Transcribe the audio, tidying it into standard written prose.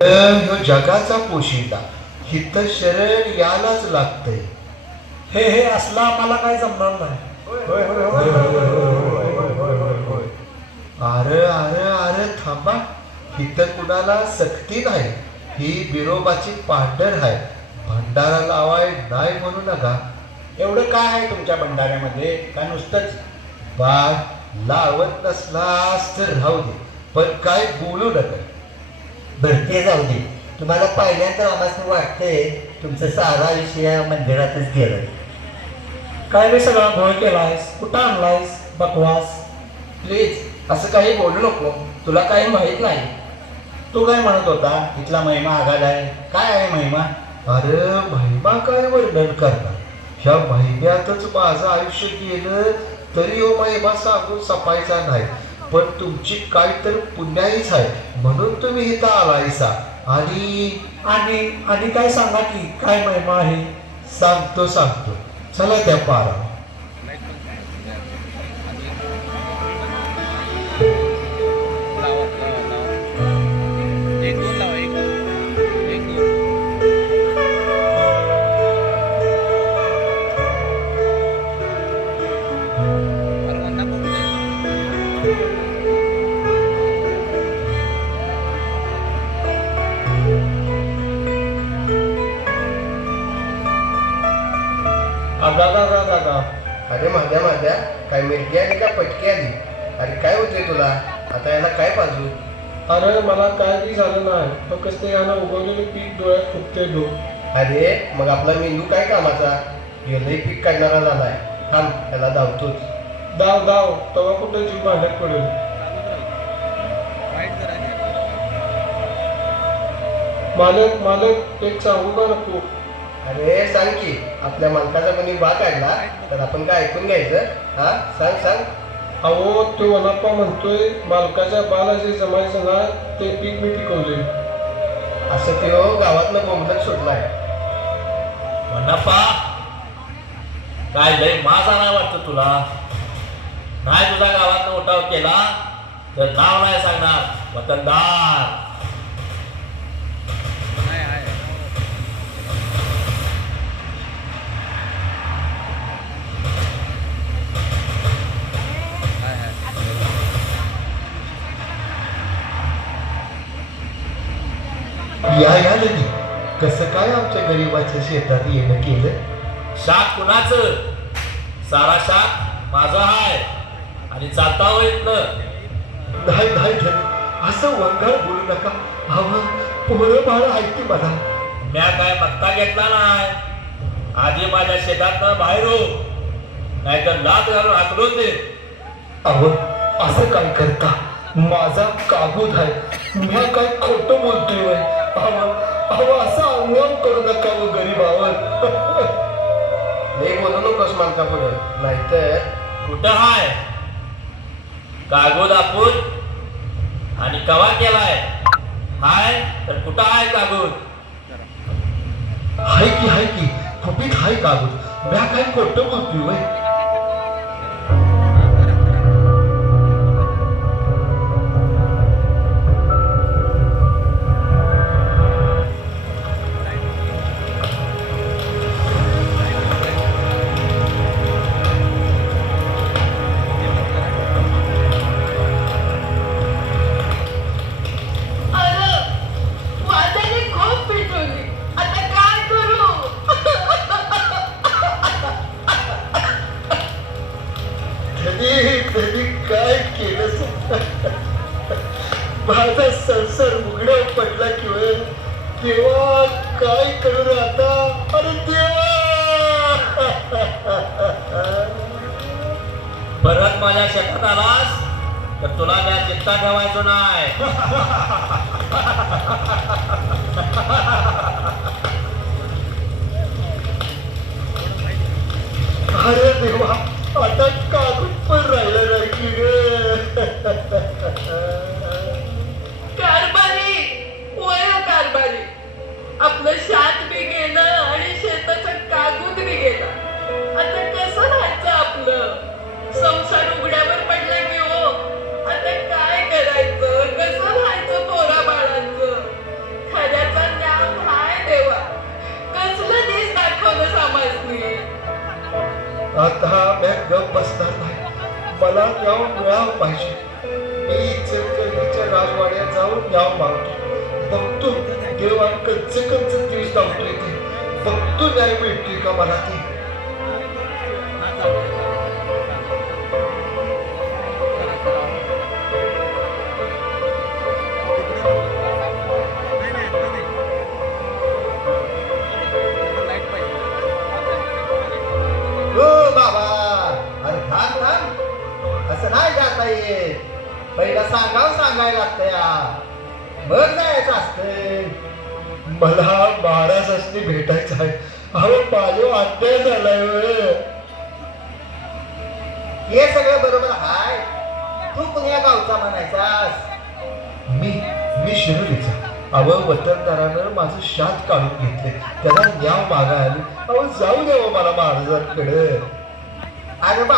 ह्यो जगाचा पोशिंदा हित शरण यालाच लागतंय. हे असला आम्हाला काय जमणार नाही. अरे अरे अरे थांबा, हित कुणाला सक्ती नाही. ही बिरोबाची पांढर आहे. भंडारा लावाय नाही म्हणू नका. एवढं काय आहे तुमच्या भंडाऱ्यामध्ये? का नुसतंच बाग लावत नसलास तर राहू दे, पण काय बोलू नका. बरं ते जाऊ दे. तुम्हाला पहिल्यांदा आम्हाला वाटतंय तुमचं सारा विषय मंदिरातच गेलं. काय रे सगळा घोळ केलायस? कुठं आणलायस बकवास? प्लीज असं काही बोलू नको. तुला काही माहीत नाही. तू काय म्हणत होता? इथला महिमा आगाध आहे. काय आहे महिमा? अरे महिमा काय वर्णन करणार. ह्या महिन्यातच माझं आयुष्य गेलं तरी हो महिमा सांगून सपायचा नाही. पण तुमची काय तर पुण्याईच आहे म्हणून तुम्ही इथं आलायसा. आणि आणि आणि काय सांगा की काय महिमा आहे? सांगतो चला त्या पारा. अरे माझ्या काय मिरगी आली का पटकी आली? अरे काय होते तुला? आता याला काय पाजू? अरे मला काय बी झालं नाही, फक्त यानं उगवलेलं पीक डोळ्यात फुटते डो. अरे मग आपला मेंदू काय कामाचा? लई पीक काढणारा झालाय. थांब त्याला धावतोच. दाव तेव्हा कुठं जीव भांड्यात पडेल. मालक एक सांगू का नको? अरे सांग की, आपल्या मालकाचा कोणी बा काढला तर आपण काय ऐकून घ्यायचं? हा सांग. अहो तो वनप्पा म्हणतोय मालकाच्या बाला जे जमायचं ना ते पीक मी पिकवले. असं ते गावातनं बोंबलत सुटलाय. वनप्पा काय लय माझा नाही वाटतं तुला? नाही तुझा गावात उठाव केला तर नाव नाही सांगणार वतनदार. या लगी कसं काय आमच्या गरीबाच्या शेतात येणं केलं? शाक कुणाचं? सारा शाक माझा आहे आणि चालता होईल ना. नाही धनी, असं वंगाळ बोलू नका. हवं पोरं बाळ ऐकते मला. म्या काय मत्ता घेतला नाही. आधी माझ्या शेतात बाहेर हो, नाहीतर लात घालून हाकलून दे. अहो असं काय करता? माझा काबूत आहे. मी काय खोटं बोलतोय वय? अहो असं अंगम करू नका व गरीबावर. लई बोलू नकोस मालका पुढं, नाहीतर कुठं हाय कागद आपण आणि कवा केलाय? हाय तर कुठं आहे कागद? हाय की खुपीत हाय काबूत. मी काय खोटं बोलतोय वय? काय केलं? माझा संसार उघड्या पडला किंवा काय करू आता? अरे देवा! परत माझ्या शेतात आलास तर तुला त्या चित्ता ठेवायचो नाही. अरे देवा, आता कागद पण राहिला नाही की कारभारी वय कारभारी. आपलं शात बी गेलं आणि शेताचा कागद बी गेला. आता कसं राहायचं आपलं? संसार उघड्यावर पडला की हो. आता काय करायचं? कसं राहायचं पोरा बाळांचं? मला न्याव मिळावं पाहिजे. मी इचलकरंजीच्या राजवाड्यात जाऊन न्याव मागतो. बघतो देवान कंच दिवस लावतोय ते. बघतो न्याय मिळतोय का मला ते. हो बाबा, अरे थांब थांब, असं नाही जाता येत. पहिला सांगायला लागतं मग जायचं असतं. मला महाराजांनी भेटायचं आहे. अहो माझ्या अन्याय झालाय होय. हे सगळं बरोबर हाय. तू कुण्या गावचा म्हणायचास? मी शिरोलीचा. अहो वतनदारानं माझं शात काढून घेतले. त्याला न्याव मागा आली. अहो जाऊ द्यावं मला महाराजांकडे. अरे बाबा